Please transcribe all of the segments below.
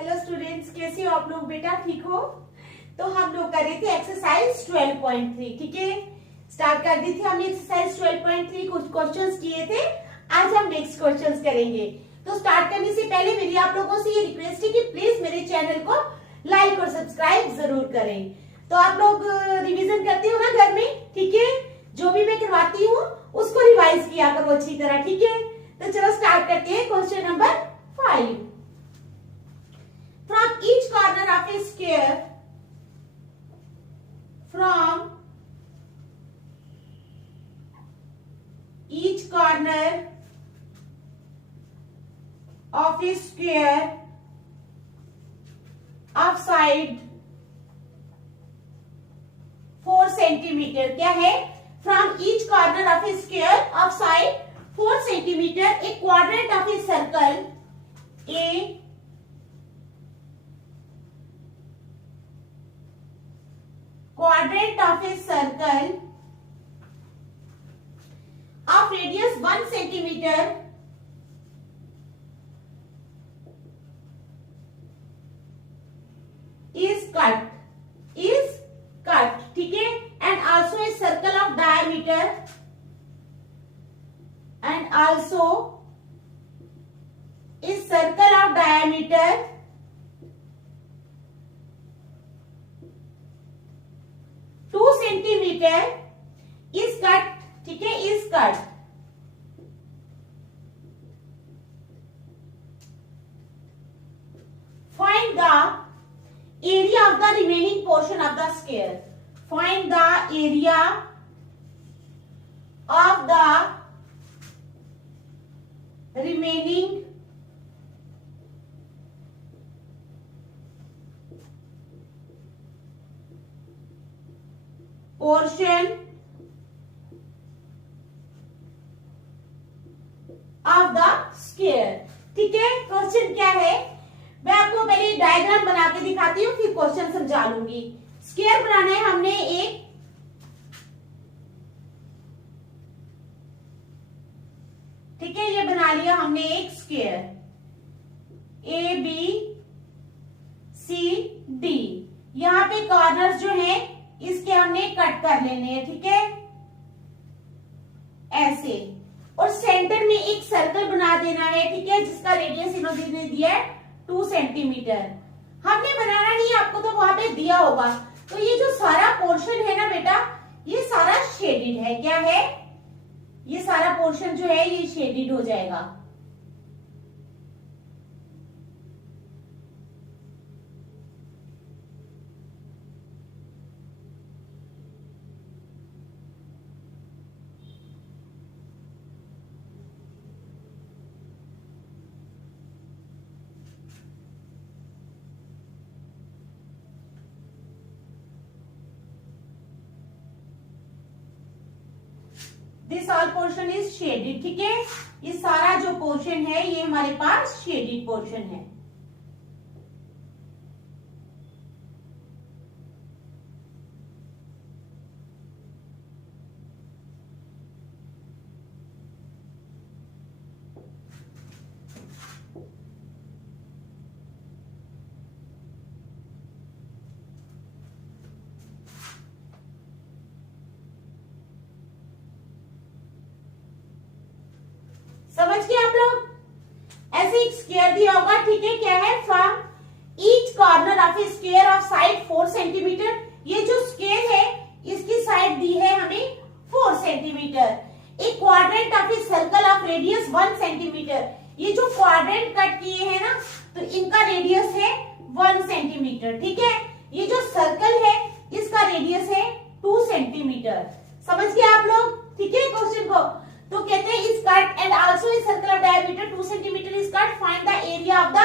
Hello students, कैसे हो आप लोग? बेटा ठीक हो? तो हम लोग कर रहे थे एक्सरसाइज 12.3। ठीक है, स्टार्ट कर दी थी हमने एक्सरसाइज 12.3। कुछ क्वेश्चंस किए थे, आज हम नेक्स्ट क्वेश्चंस करेंगे। तो स्टार्ट करने से पहले मेरी आप लोगों से ये रिक्वेस्ट है कि प्लीज मेरे चैनल को लाइक और सब्सक्राइब जरूर करें। तो आप लोग रिवीजन करते हो ना घर में? ठीक है, जो भी मैं करवाती हूँ उसको रिवाइज किया करो अच्छी तरह। ठीक है, तो चलो स्टार्ट करते हैं। Question number 5। From each corner of a square, from each corner of a square of side 4 centimeter, क्या है? From each corner of a square of side 4 centimeter, a quadrant of a circle A quadrant of a circle of radius 1 centimeter is cut. ठीक है, and also a circle of diameter and also a circle of diameter 2 centimeter is cut. ठीक है, is cut. Find the area of the remaining portion of the square. Find the area of the remaining portion of the square. ठीक है, question क्या है? मैं आपको पहले diagram बना के दिखाती हूँ, फिर क्वेश्चन समझा लूंगी। स्क्वायर बनाना है हमने एक, ठीक है, ये बना लिया हमने एक square A B C D. यहाँ पे कॉर्नर्स जो है इसके हमने कट कर लेने हैं। ठीक है, ऐसे, और सेंटर में एक सर्कल बना देना है। ठीक है, जिसका रेडियस इन्होंने दिया है 2 सेंटीमीटर। हमने बनाना नहीं, आपको तो वहां पे दिया होगा। तो ये जो सारा पोर्शन है ना बेटा, ये सारा शेडेड है। क्या है? ये सारा पोर्शन जो है ये शेडेड हो जाएगा। This all portion is shaded. ठीक है, ये सारा जो पोर्शन है ये हमारे पास शेडेड पोर्शन है। समझ गए आप लोग? ऐसे एक स्क्वायर दिया होगा। ठीक है, क्या है? From each corner of A square of side 4 centimetre. ये जो स्क्वायर है इसकी साइड दी है हमें 4 सेंटीमीटर। एक quadrant of A circle of radius 1 centimetre. ये जो क्वाड्रेंट कट किए हैं ना, तो इनका रेडियस है 1 सेंटीमीटर। ठीक है, ये जो सर्कल है इसका रेडियस है 2 सेंटीमीटर। समझ गए आप लोग? ठीक है, क्वेश्चन को तो कहते हैं is cut and also a circle of diameter 2 centimetre is cut. Find the area of the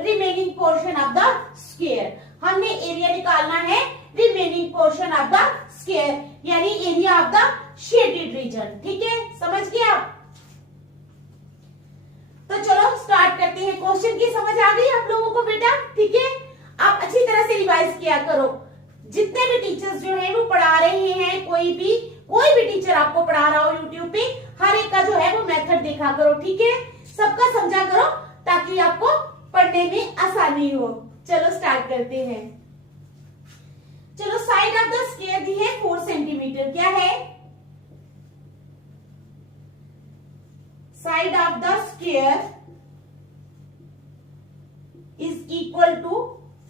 remaining portion of the square. हमने एरिया निकालना है remaining portion of the square, यानी area of the shaded region. ठीक है, समझ गए आप? तो चलो स्टार्ट करते हैं। क्वेश्चन की समझ आ गई आप लोगों को बेटा? ठीक है, आप अच्छी तरह से रिवाइज किया करो। जितने भी टीचर्स जो है वो पढ़ा रहे हैं, कोई भी टीचर आपको पढ़ा रहा हो यूट्यूब पे, हर एक का जो है वो मेथड देखा करो। ठीक है, सबका समझा करो ताकि आपको पढ़ने में आसानी हो। करते हैं। चलो साइड ऑफ द स्क्वायर दी है 4 सेंटीमीटर, क्या है? Side of the square is equal to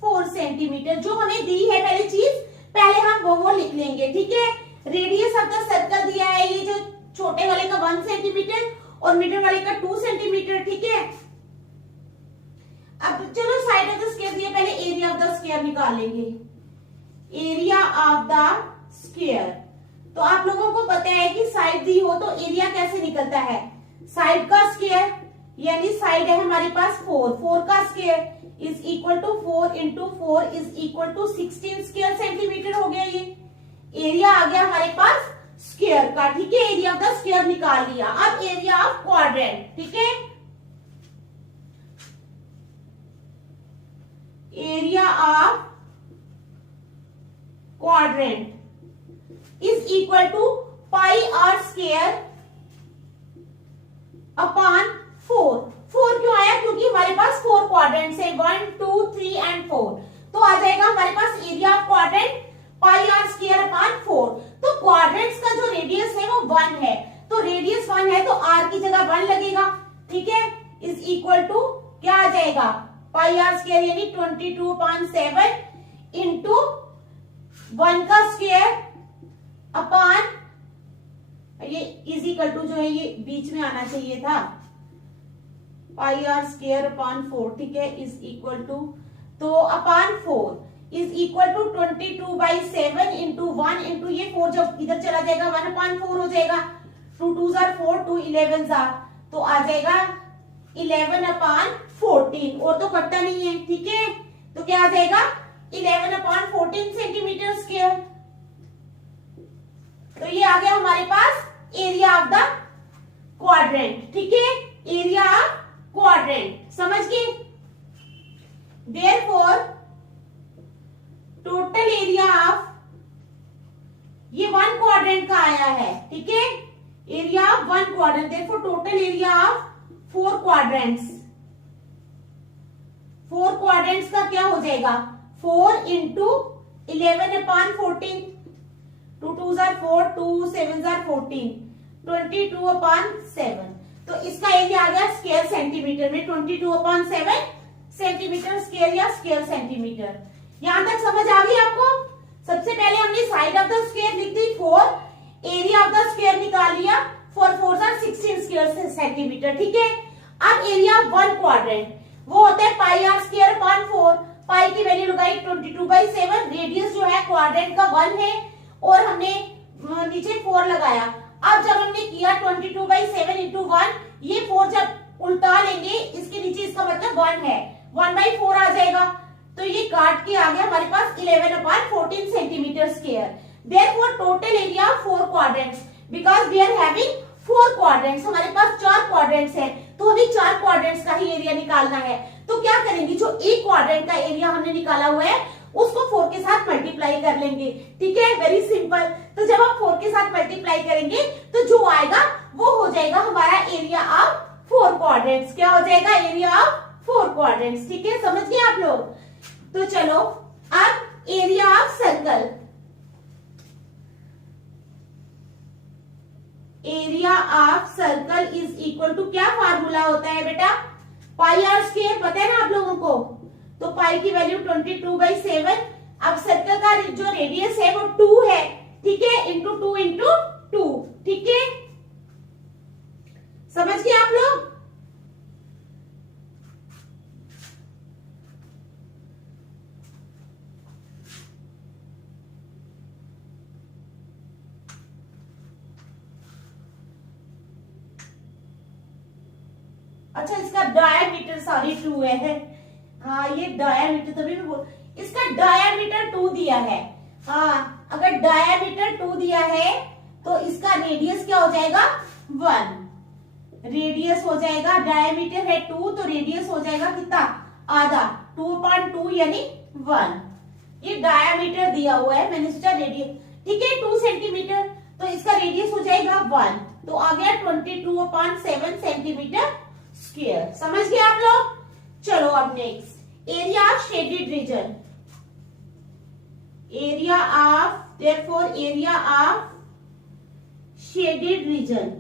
4 centimetre. जो हमें दी है पहली चीज, पहले हम वो लिख लेंगे, ठीक है। रेडियस ऑफ द सर्कल दिया है, ये जो छोटे वाले का 1 सेंटीमीटर और मिडिल वाले का 2 सेंटीमीटर, ठीक है। अब चलो साइड ऑफ द स्क्वायर दिया, पहले एरिया ऑफ द स्क्वायर निकाल लेंगे। एरिया ऑफ द स्क्वायर, तो आप लोगों को पता है कि साइड दी हो तो एरिया कैसे निकलता है? साइड का स्क्वायर, यानी साइड है हमारे पास 4 का square is equal to 4 into 4 is equal to 16 square centimetre हो गया। ये एरिया आ गया हमारे पास स्क्वायर का, ठीक है। एरिया ऑफ द स्क्वायर निकाल लिया। अब एरिया ऑफ क्वाड्रेंट, ठीक है। Area of quadrant is equal to pi are square upon 4 क्यों आया? क्योंकि हमारे पास 4 क्वाड्रेंट्स है, 1 2 3 एंड 4। तो आ जाएगा हमारे पास area of quadrant pi are square upon 4। तो क्वाड्रेंट्स का जो रेडियस है वो 1 है, तो रेडियस 1 है तो आर की जगह 1 लगेगा, ठीक है। इज इक्वल टू क्या आ जाएगा? पाई आर स्क्वायर यानी 22/7 इंटू 1 का स्क्वायर अपॉन, ये इज इक्वल टू जो है ये बीच में आना चाहिए था, पाई आर स्क्वायर अपॉन 4, ठीक है। इज इक्वल टू, तो upon 4 is equal to 22/7 into 1 into ये 4 जब इधर चला जाएगा 1/4 हो जाएगा। 2 2 जार 4, 2 11 जार, तो आ जाएगा 11/14, और तो कटता नहीं है, ठीक है। तो क्या आ जाएगा? 11/14 सेंटीमीटर स्क्वायर। तो ये आ गया हमारे पास एरिया ऑफ द क्वाड्रेंट, ठीक है। एरिया ऑफ क्वाड्रेंट, समझ गए? देयरफॉर टोटल एरिया ऑफ, ये 1 क्वाड्रेंट का आया है, ठीक है। Area of 1 quadrant, therefore total area of 4 quadrants. 4 quadrants का क्या हो जाएगा? 4 इंटू 11/14, 2 2 जार 4, 2 7 जार 14, 22/7। तो इसका एरिया आ गया स्क्वायर सेंटीमीटर में, 22/7 सेंटीमीटर स्क्वायर या स्क्वायर सेंटीमीटर। यहां तक समझ आ गई आपको? सबसे पहले हमने साइड ऑफ द स्क्वायर लिख दी 4, एरिया ऑफ द स्क्वायर निकाल लिया, 4 4 जार 16 स्क्वायर सेंटीमीटर, ठीक है। अब एरिया ऑफ 1 क्वाड्रेंट वो होता है पाई आर स्क्वायर अपॉन 4। पाई की वैल्यू लगाई 22/7, रेडियस जो है क्वाड्रेंट का 1 है और हमने नीचे 4 लगाया। अब जब हमने किया 22/7 इंटू 1, ये 4 जब उल्टा लेंगे इसके नीचे, इसका मतलब 1 है, 1/4 आ जाएगा। तो ये काट के आ गया हमारे पास 11/14 centimetre square. Therefore total area of 4 quadrants, because we are having 4 quadrants, हमारे पास 4 क्वाड्रेंट्स हैं, तो हमें 4 क्वाड्रेंट्स का ही एरिया निकालना है। तो क्या करेंगे? जो एक क्वाड्रेंट का एरिया हमने निकाला हुआ है उसको 4 के साथ मल्टीप्लाई कर लेंगे, ठीक है। Very simple. तो जब आप 4 के साथ मल्टीप्लाई करेंगे तो जो आएगा वो हो जाएगा हमारा एरिया ऑफ 4 क्वाड्रेंट्स। क्या हो जाएगा? एरिया ऑफ 4 क्वाड्रेंट्स, ठीक है। समझ गए आप लोग? तो चलो अब area of circle. Area of circle is equal to, क्या फार्मूला होता है बेटा? पाई आर स्क्वायर, पता है ना आप लोगों को? तो पाई की वैल्यू 22/7। अब सर्कल का जो रेडियस है वो 2 है, ठीक है, इंटू 2 इंटू 2, ठीक है। समझ गए आप लोग? अच्छा, इसका डायमीटर सॉरी 2 है। हाँ, ये डायमीटर तभी मैं बोल, इसका डायमीटर 2 दिया है। हाँ, अगर डायमीटर 2 दिया है तो इसका रेडियस क्या हो जाएगा? 1 रेडियस हो जाएगा। डायमीटर है 2 तो रेडियस हो जाएगा कितना? आधा, 2/2 यानी 1। ये डायमीटर दिया हुआ है, मैंने सोचा रेडियस, ठीक है, 2 सेंटीमीटर, तो इसका रेडियस हो जाएगा 1, तो आ गया 22/7 सेंटीमीटर स्क्वायर। समझ गए आप लोग? चलो अब next, area of shaded region. Area of therefore area of shaded region,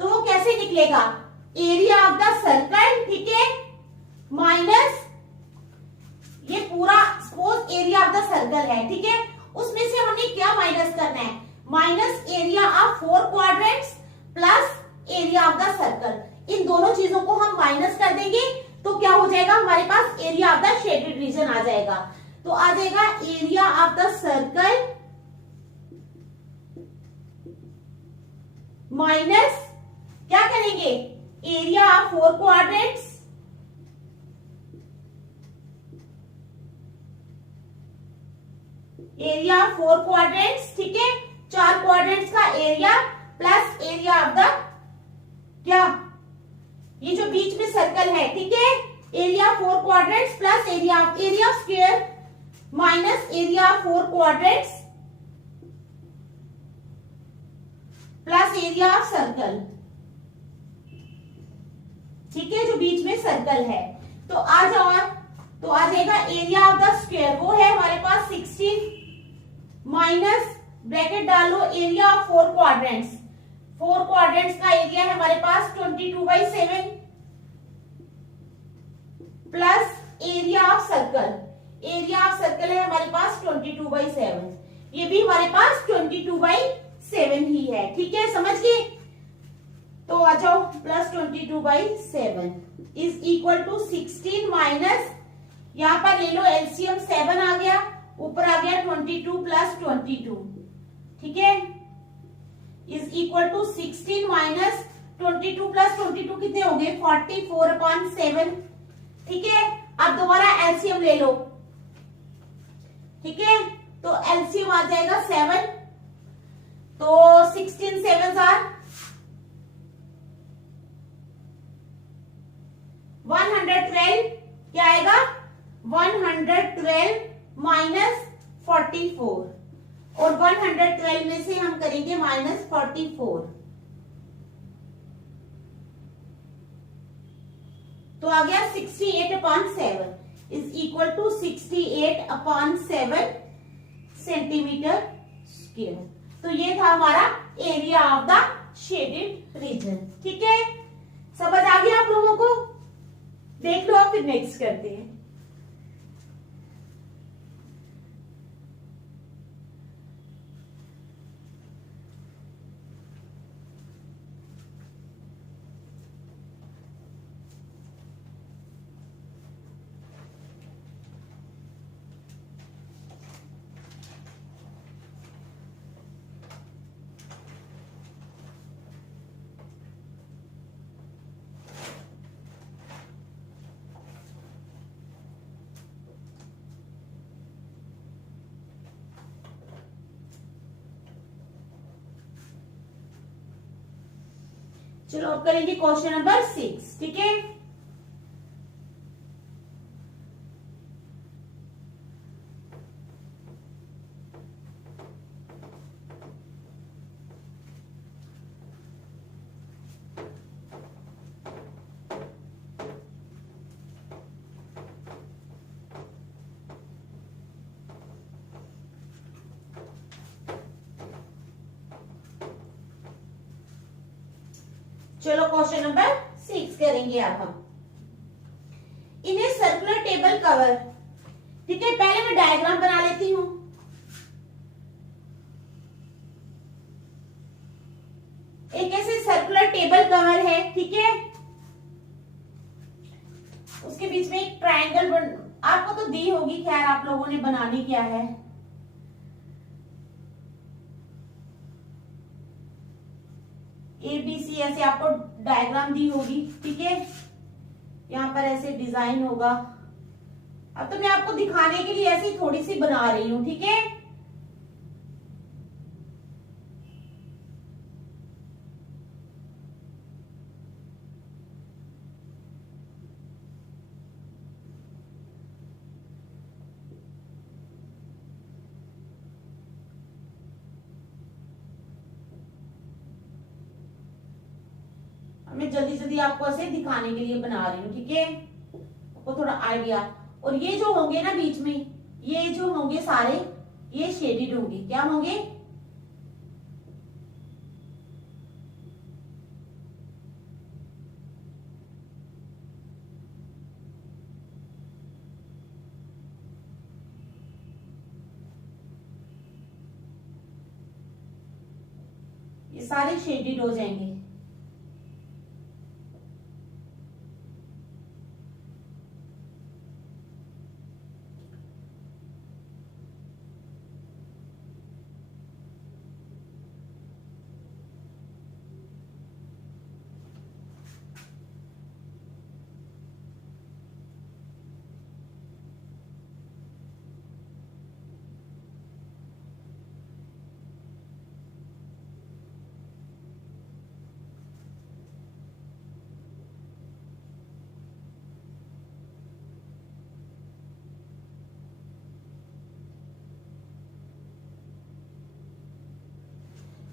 तो वो कैसे निकलेगा, एरिया ऑफ द सर्कल, ठीक है, माइनस ये पूरा suppose area of the circle है, ठीक है, उसमें से हमने क्या माइनस करना है, minus area of 4 quadrants plus area of the circle. इन दोनों चीजों को हम माइनस कर देंगे तो क्या हो जाएगा, हमारे पास area of the shaded region आ जाएगा। तो आ जाएगा area of the circle minus क्या करेंगे, area of 4 quadrants area of 4 quadrants, ठीक है, 4 क्वाड्रेंट्स का area plus area of the क्या, ये जो बीच में सर्कल है, ठीक है, area 4 quadrants plus area of square minus area of 4 quadrants plus area of circle, ठीक है, जो बीच में सर्कल है। तो आ जाओ, तो आ जाएगा एरिया ऑफ द स्क्वायर, वो है हमारे पास 16 माइनस ब्रैकेट डालो एरिया ऑफ 4 क्वाड्रेंट्स, 4 क्वाड्रेंट्स का एरिया है हमारे पास 22/7 plus area of circle, area of circle है हमारे पास 22/7, ये भी हमारे पास 22/7 ही है, ठीक है, समझ गए। तो आ जाओ plus 22/7 is equal to 16 minus, यहां पर ले लो एलसीएम 7 आ गया, ऊपर आ गया 22 प्लस 22, ठीक है, is equal to 16 minus 22 plus 22 कितने हो गए 44/7, ठीक है। अब दोबारा एलसीएम ले लो, ठीक है, तो एलसीएम आ जाएगा 7, तो 16 7 आर 112, क्या आएगा 112 माइनस 44, और 112 में से हम करेंगे माइनस 44, तो आ गया 68/7 is equal to 68/7 centimetre square. तो ये था हमारा area of the shaded region, ठीक है, समझ आ गया आप लोगों को। देख लो, फिर नेक्स्ट करते हैं। चलो अब करेंगे क्वेश्चन नंबर 6, ठीक है। चलो क्वेश्चन नंबर 6 करेंगे अब हम। इन्हें सर्कुलर टेबल कवर, ठीक है, पहले मैं डायग्राम बना लेती हूं। एक ऐसे सर्कुलर टेबल कवर है, ठीक है, उसके बीच में एक ट्रायंगल आपको तो दी होगी, खैर आप लोगों ने बनानी क्या है। ABC ऐसे आपको डायग्राम दी होगी, ठीक है, यहाँ पर ऐसे डिजाइन होगा। अब तो मैं आपको दिखाने के लिए ऐसी थोड़ी सी बना रही हूं, ठीक है। मैं जल्दी जल्दी आपको ऐसे दिखाने के लिए बना रही हूँ, ठीक है, आपको थोड़ा आइडिया। और ये जो होंगे ना बीच में, ये जो होंगे सारे ये शेडेड होंगे, क्या होंगे? ये सारे शेडेड हो जाएंगे।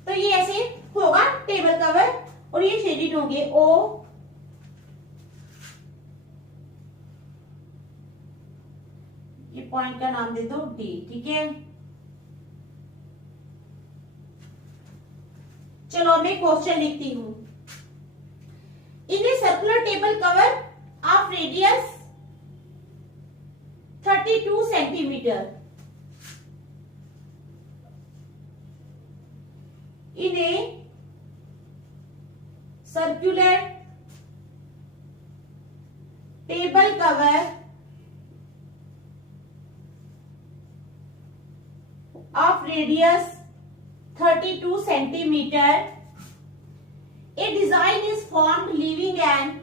तो ये ऐसे होगा टेबल कवर और ये शेडेड होंगे ओ, ये पॉइंट का नाम दे दो डी, ठीक है। चलो मैं क्वेश्चन लिखती हूं। In a circular table cover of radius 32 centimetre, in a circular table cover of radius 32 centimeter, a design is formed leaving an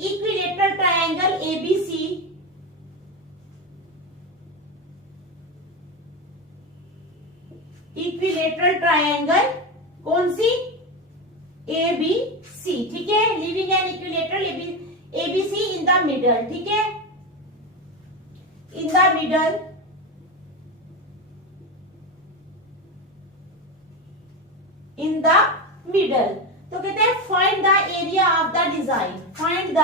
equilateral triangle ABC equilateral triangle कौन सी? ABC, ठीक है। Living an equilateral ABC in the middle, ठीक है, इन the middle, in the middle. तो कहते हैं find the area of the design, find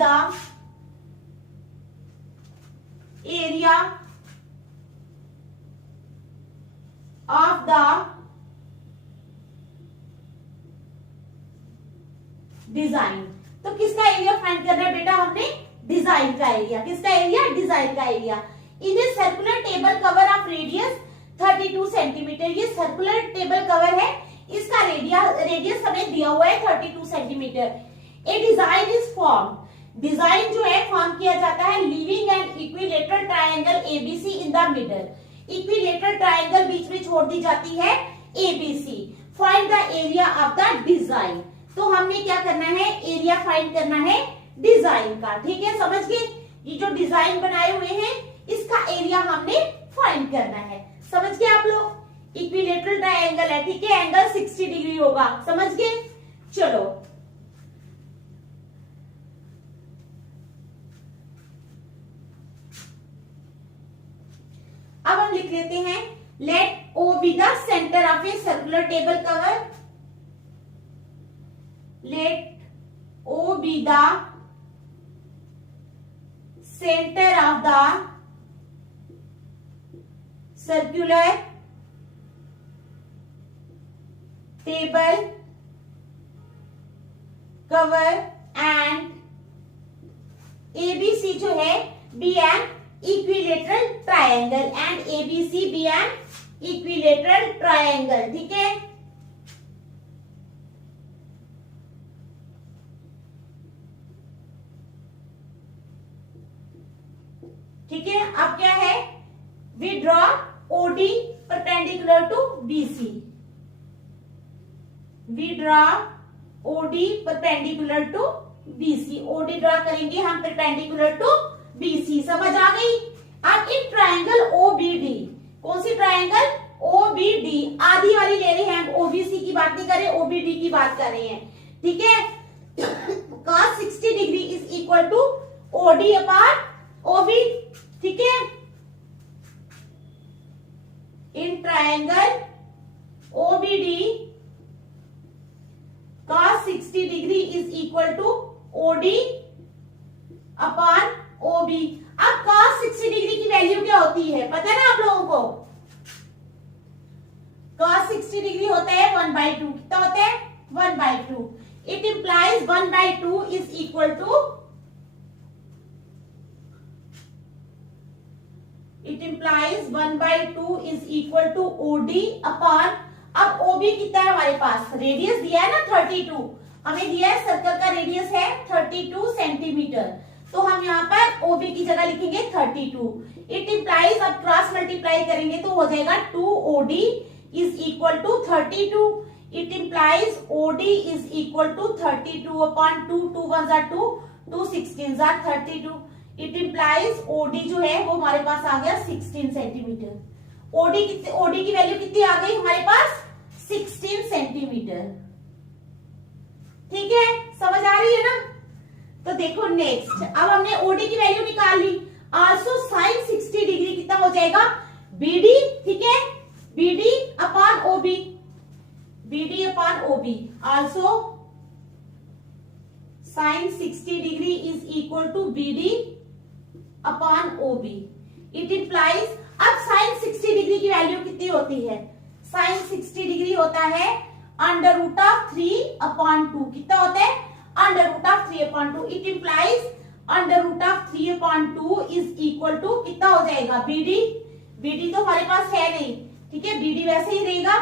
the area of the design. तो किसका एरिया फाइंड करना है बेटा हमने? डिजाइन का एरिया। किसका एरिया? डिजाइन का area. In a circular table cover of radius 32 centimetre, ये सर्कुलर टेबल कवर है, इसका रेडियस हमें दिया हुआ है 32 centimetre. A design is form, design जो है फॉर्म किया जाता है leaving an equilateral triangle ABC in the middle, equilateral triangle बीच में छोड़ दी जाती है ABC. Find the area of the design, तो हमने क्या करना है? एरिया फाइंड करना है डिजाइन का, ठीक है, समझ गए? ये जो डिजाइन बनाए हुए हैं इसका एरिया हमने फाइंड करना है, समझ गए आप लोग? इक्विलेटरल ट्रायंगल है, ठीक है, एंगल 60 डिग्री होगा, समझ गए? चलो अब हम लिख लेते हैं let O be the centre of a circular table cover, let O be the centre of the circular table cover and ABC जो है be an equilateral triangle, and ABC be an equilateral triangle, ठीक है। ठीक है, अब क्या है? We draw OD perpendicular to BC, we draw OD perpendicular to BC, OD draw करेंगे हम परपेंडिकुलर टू बीसी, समझ आ गई? अब इन ट्रायंगल ओबीडी, कौन सी ट्रायंगल? ओबीडी, आधी वाली ले रहे हैं हम, ओबीसी की बात नहीं कर रहे, ओबीडी की बात कर रहे हैं, ठीक है। cos 60 degree is equal to OD upon OB, ठीक है। In triangle OBD cos 60 degree is equal to OD upon OB. अब cos 60 डिग्री की वैल्यू क्या होती है पता है ना आप लोगों को? cos 60 डिग्री होता है 1/2। कितना होता है? 1/2। It implies 1/2 is equal to, it implies 1/2 is equal to OD upon, अब ओबी कितना है हमारे पास? रेडियस दिया है ना 32, हमें दिया है सर्कल का रेडियस है 32 सेंटीमीटर, तो हम यहाँ पर ओबी की जगह लिखेंगे 32। इट इंप्लाइज, अब क्रॉस मल्टीप्लाई करेंगे तो हो जाएगा 2OD is equal to 32। It implies OD is equal to 32 upon 2, 2 1 जा 2, 2 16 जा 32। इट इंप्लाइज OD जो है वो हमारे पास आ गया 16 सेंटीमीटर। OD की वैल्यू कितनी आ गई हमारे पास? 16 सेंटीमीटर। ठीक है, समझ आ रही है ना? तो देखो नेक्स्ट, अब हमने OD की वैल्यू निकाल ली। आल्सो sin 60 डिग्री कितना हो जाएगा? BD, ठीक है, BD upon OB, BD upon OB। Also sin 60 degree is equal to BD upon OB। It implies, अब sin 60 डिग्री की वैल्यू कितनी होती है? sin 60 डिग्री होता है अंडर रूट ऑफ 3 अपॉन 2। कितना होता है? Under root of 3 upon 2। It implies under root of 3 upon 2 is equal to कितना हो जाएगा? BD, BD तो हमारे पास है नहीं, ठीक है, BD वैसे ही रहेगा,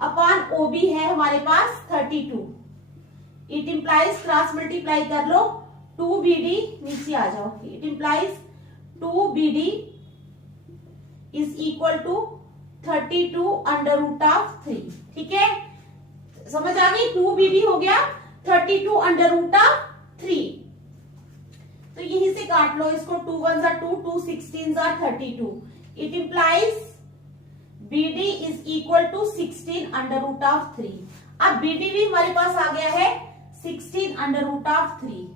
अपॉन OB है हमारे पास 32। इट इंप्लाइज, क्रॉस मल्टीप्लाई कर लो, 2BD, नीचे आ जाओ, it implies 2BD is equal to 32 under root of 3। ठीक है, समझ आ गई? 2BD हो गया 32 अंडर रूट ऑफ 3। तो यहीं से काट लो इसको, 2 1 जा 2, 2 16 जा 32। It implies BD is equal to 16 under root of 3। अब BD भी हमारे पास आ गया है 16 अंडर रूट ऑफ 3।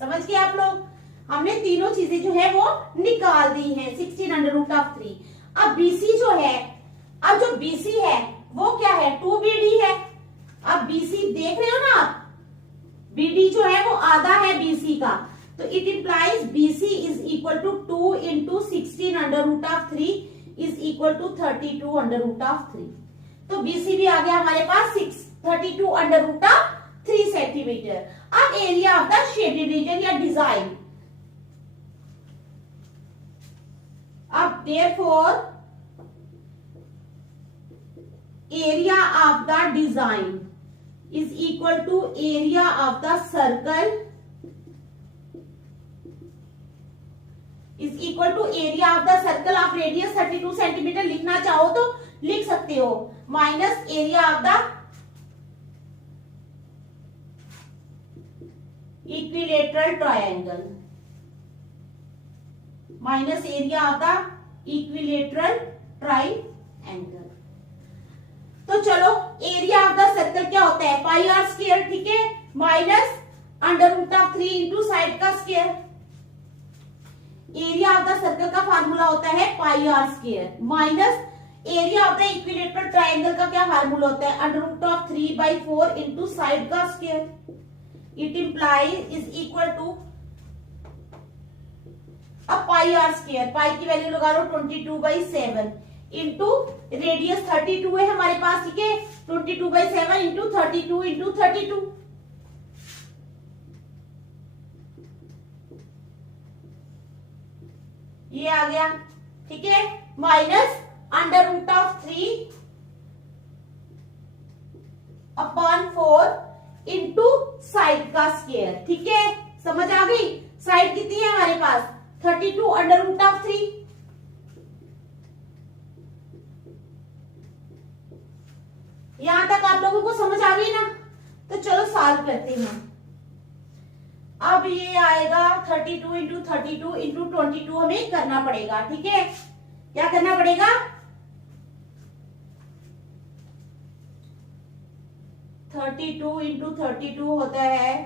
समझ गए आप लोग? हमने तीनों चीजें जो है वो निकाल दी हैं, 16 अंडर रूट ऑफ 3। अब BC जो है, अब जो BC है वो क्या है? 2BD है। अब BC देख रहे हो ना आप, BD जो है वो आधा है BC का, तो it implies BC is equal to 2 into 16 under root of 3 is equal to 32 under root of 3। तो BC भी आ गया हमारे पास 32 अंडर रूट ऑफ 3 सेंटीमीटर। अब area of the shaded region या डिजाइन, अब therefore area of the design is equal to area of the circle is equal to area of the circle of radius 32 centimetre. लिखना चाहो तो लिख सकते हो, minus area of the equilateral triangle, minus area of the equilateral triangle. तो चलो, area of the circle क्या होता है? पाई आर स्क्वायर, ठीक है, minus under root of 3 into side का square. Area of the circle का फार्मूला होता है pi are square, minus area of the equilateral triangle का क्या फार्मूला होता है? Under root of 3/4 into side का square. It implies is equal to, अब पाई आर स्क्वायर, पाई की वैल्यू लगा लो 22/7 इंटू रेडियस 32 है हमारे पास, ठीक है, 22/7 इंटू 32 इंटू 32। ये आ गया, ठीक है, minus under root of 3 upon 4 into side का स्क्वायर। ठीक है, समझ आ गई? साइड कितनी है हमारे पास? 32 अंडर रूट ऑफ 3। यहां तक आप लोगों को समझ आ गई ना? तो चलो सॉल्व करते हैं। अब ये आएगा 32 इंटू 32 इंटू 22 हमें करना पड़ेगा, ठीक है, क्या करना पड़ेगा? 32 इंटू 32 होता है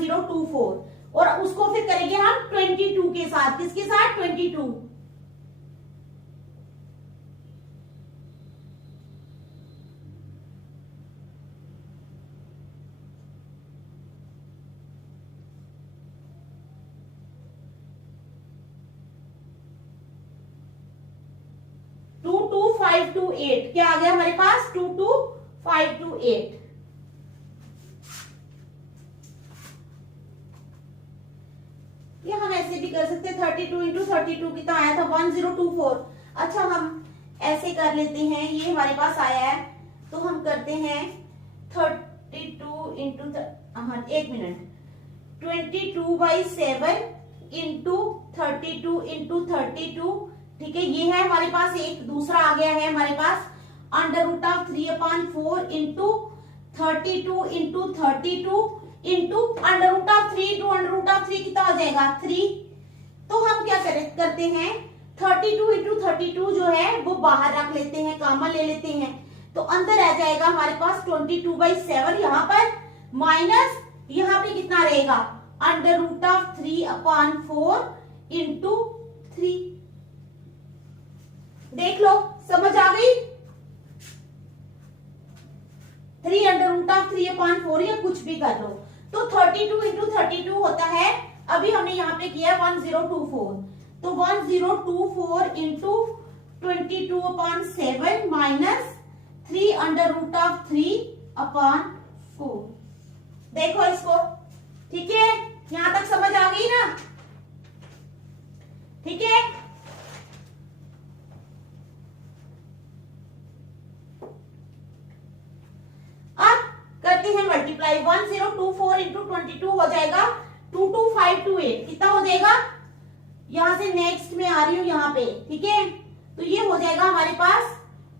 1024 और उसको फिर करेंगे हम 22 के साथ। किसके साथ? 22। टू टू 528 क्या आ गया हमारे पास? 22528। ये हम ऐसे भी कर सकते हैं, 32 इंटू 32 कितना आया था? 1024। अच्छा हम ऐसे कर लेते हैं, ये हमारे पास आया है तो हम करते हैं 32 इंटू, हाँ एक मिनट, 22/7 इंटू 32 इंटू 32। ठीक है, ये है हमारे पास। एक दूसरा आ गया है हमारे पास √3/4 इंटू 32 इंटू 32 इंटू √3 टू √3 कितना हो जाएगा? 3। तो हम क्या करते हैं, 32 इंटू 32 जो है वो बाहर रख लेते हैं, कॉमन ले लेते हैं, तो अंदर आ जाएगा हमारे पास 22/7 यहाँ पर, माइनस यहाँ पे कितना रहेगा? √3/4 इंटू 3। देख लो, समझ आ गई? 3 √3/4 या कुछ भी कर लो। तो 32 इंटू 32 होता है, अभी हमने यहाँ पे किया 1024, तो 1024 इंटू 22/7 माइनस 3 √3/4। देखो इसको, ठीक है, यहां तक समझ आ गई ना? ठीक है, करते हैं मल्टीप्लाई। 1024 इंटू 22 हो जाएगा 22528। कितना हो जाएगा? यहां से नेक्स्ट में आ रही हूं यहाँ पे, ठीक है, तो ये हो जाएगा हमारे पास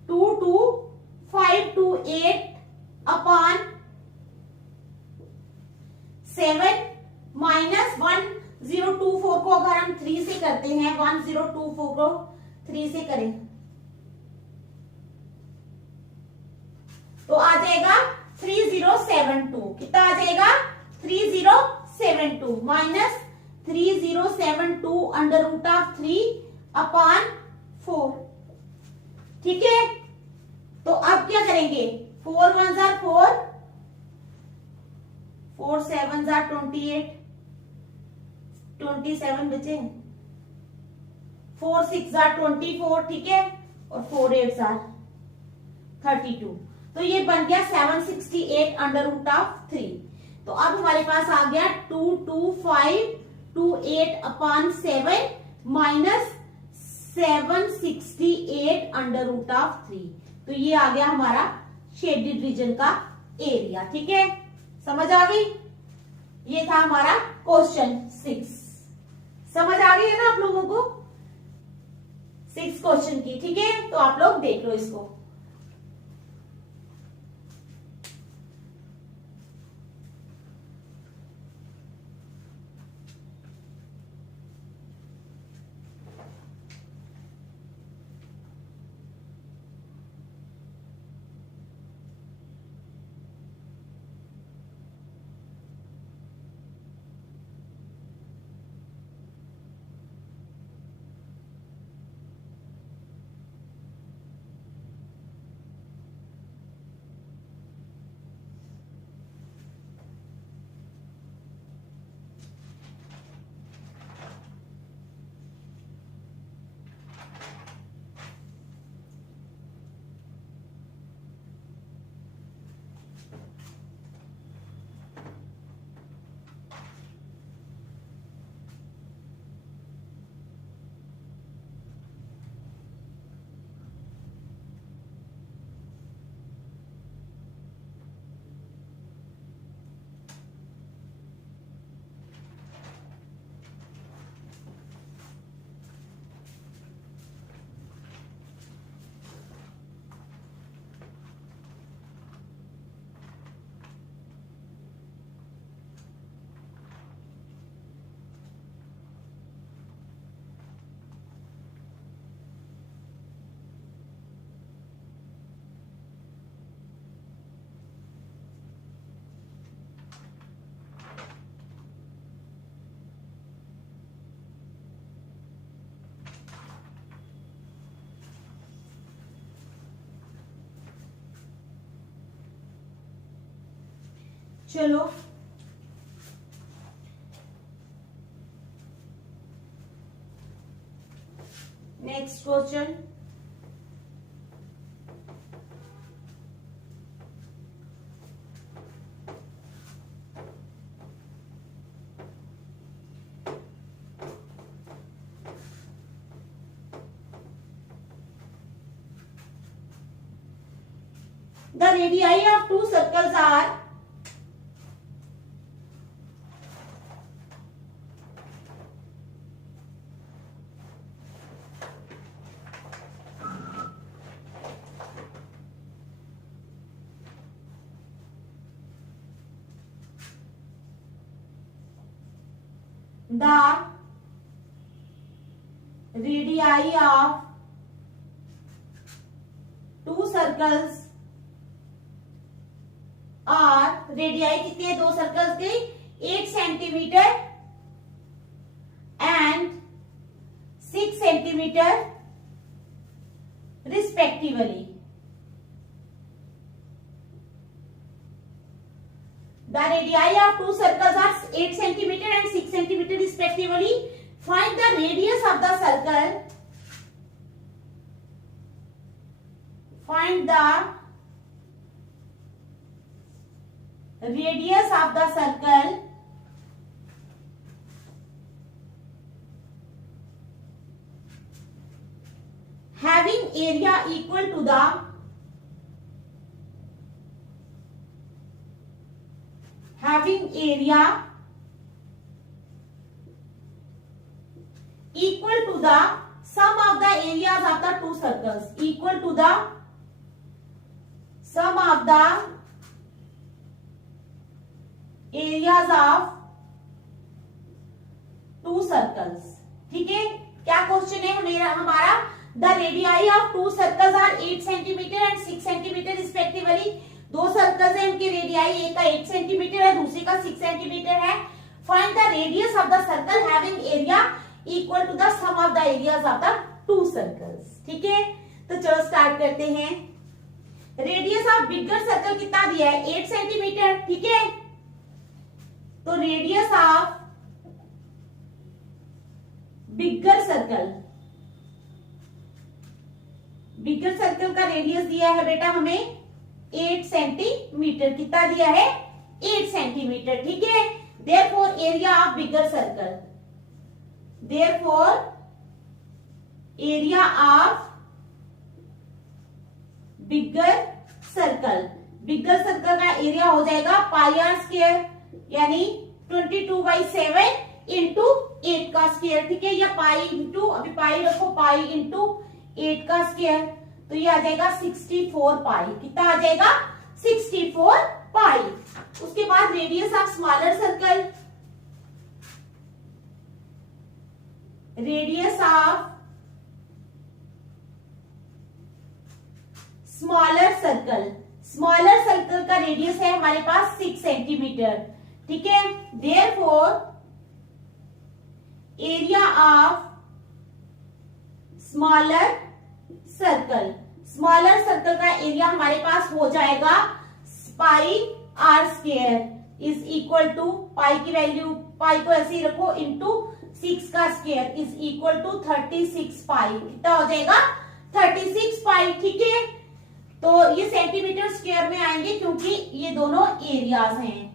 22528/7 माइनस 1024 को अगर हम 3 से करते हैं, 1024 को 3 से करें तो आ जाएगा 3072। कितना आ जाएगा? 3072 माइनस 3072 √3/4। ठीक है, तो अब क्या करेंगे? 4 1 जार 4, 4 7 जार 28, 27 बचे, 4 6 जार 24, ठीक है, और 4 8 जार 32। तो ये बन गया 768 √3। तो अब हमारे पास आ गया 22528/7 माइनस 768 √3। तो ये आ गया हमारा शेडेड रीजन का एरिया। ठीक है, समझ आ गई? ये था हमारा क्वेश्चन 6। समझ आ गई है ना आप लोगों को 6 क्वेश्चन की? ठीक है, तो आप लोग देख लो इसको। चलो next question. The radii of two circles are the radii of two circles और रेडियाई कितनी है दो सर्कल्स की 8 centimetre and 6 centimetre respectively. The radii of two circles are 8 centimeter and 6 centimeter respectively. Find the radius of the circle. Find the radius of the circle having area equal to the sum of the areas of the two circles, equal to the sum of the areas of two circles। ठीक है, क्या question है हमारा? The radii of two circles are 8 centimetre and 6 centimetre respectively. दो circles हैं, उनकी radii एक का 8 सेंटीमीटर है, दूसरे का 6 सेंटीमीटर है। Find the radius of the circle having area equal to the sum of the areas of the two circles. ठीक है, तो चलो स्टार्ट करते हैं। रेडियस ऑफ बिगर सर्कल कितना दिया है? 8 सेंटीमीटर। ठीक है, तो रेडियस ऑफ बिगर सर्कल का रेडियस दिया है बेटा हमें 8 सेंटीमीटर। कितना दिया है? 8 सेंटीमीटर। ठीक है, therefore area of bigger circle, bigger circle का एरिया हो जाएगा पाई आर स्क्वायर, यानी 22/7 इंटू 8 का स्क्वायर। ठीक है, या पाई इंटू, अभी पाई रखो, पाई इंटू 8 का स्क्वायर, तो ये आ जाएगा 64 पाई। कितना आ जाएगा? 64 पाई। उसके बाद radius of smaller circle, smaller circle का रेडियस है हमारे पास 6 सेंटीमीटर। ठीक है, therefore area of smaller circle का एरिया हमारे पास हो जाएगा pi are square is equal to, pi की वैल्यू, पाई को ऐसे ही रखो, इंटू 6 का स्क्वायर इज इक्वल टू 36 पाई। कितना हो जाएगा? 36 पाई। ठीक है, तो ये सेंटीमीटर स्क्वायर में आएंगे क्योंकि ये दोनों एरियाज हैं।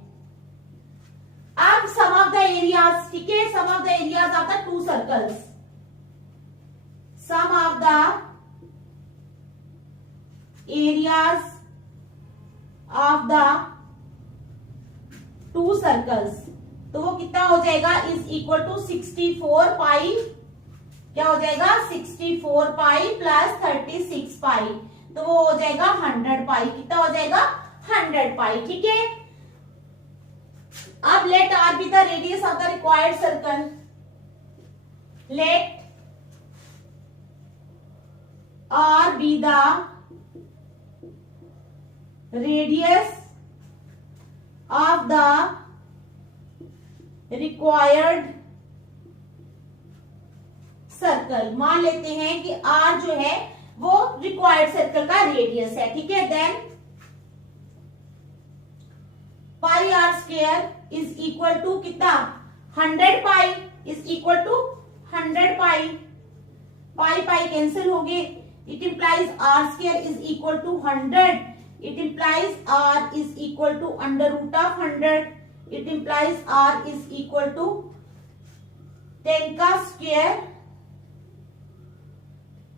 अब सम ऑफ द एरियाज, ठीक है, sum of the areas of the two circles, sum of the areas of the two circles, तो वो कितना हो जाएगा? Is equal to 64 pi. क्या हो जाएगा? 64 पाई प्लस 36 पाई, तो वो हो जाएगा 100 पाई। कितना हो जाएगा? 100 पाई। ठीक है, अब let r be the radius of the required circle. Let r be the radius of the required circle. मान लेते हैं कि आर जो है वो रिक्वायर्ड सर्कल का रेडियस है। ठीक है, then pi are square is equal to कितना 100 pi is equal to 100 pi, pi pi cancel हो गए. It implies r square is equal to 100. It implies r is equal to under root of 100. It implies r is equal to 10 का square.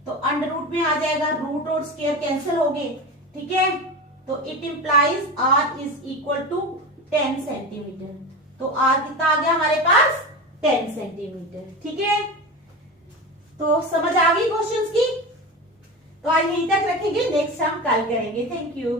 तो under root में आ जाएगा, root और square cancel हो गए. ठीक है, तो it implies r is equal to 10 centimetre. तो आर कितना आ गया हमारे पास 10 सेंटीमीटर. ठीक है, तो समझ आ गई क्वेश्चंस की. तो आज यहीं तक रखेंगे, नेक्स्ट हम कल करेंगे. Thank you.